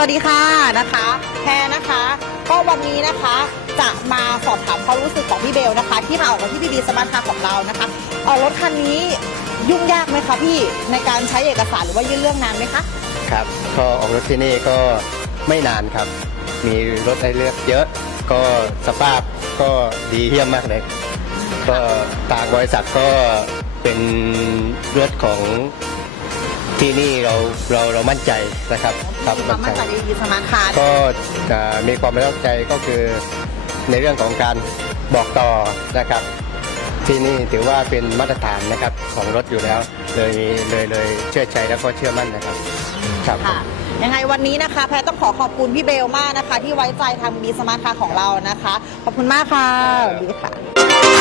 วัสดีค่ะนะคะแพรนะคะ ก็วันนี้นะคะจะมาสอบถามความรู้สึกของพี่เบลนะคะ ที่มาออกกับที่บีบีสมาร์ทคาของเรานะคะเอารถคันนี้ยุ่งยากไหมคะพี่ในการใช้เอกสารหรือว่ายื่นเรื่องนานไหมคะครับก็ออกรถที่นี่ก็ไม่นานครับ มีรถให้เลือกเยอะ ก็สภาพก็ดีเยี่ยมมากเลยก็ต่างบริษัทก็เป็นรถของ ที่นี่เราเราเรามั่นใจนะครับครับมีความมั่นใจในบีบีสมาร์ทคาร์ก็อ่ามีความประทับใจก็คือในเรื่องของการบอกต่อนะครับ ที่นี่ถือว่าเป็นมาตรฐานนะครับของรถอยู่แล้วเลยเลยเลยเชื่อใจแล้วก็เชื่อมั่นนะครับครับค่ะยังไงวันนี้นะคะ แพทย์ต้องขอขอบคุณพี่เบลมากนะคะ ที่ไว้ใจทางบีบีสมาร์ทคาร์ของเรานะคะ ขอบคุณมากค่ะสวัสดีค่ะ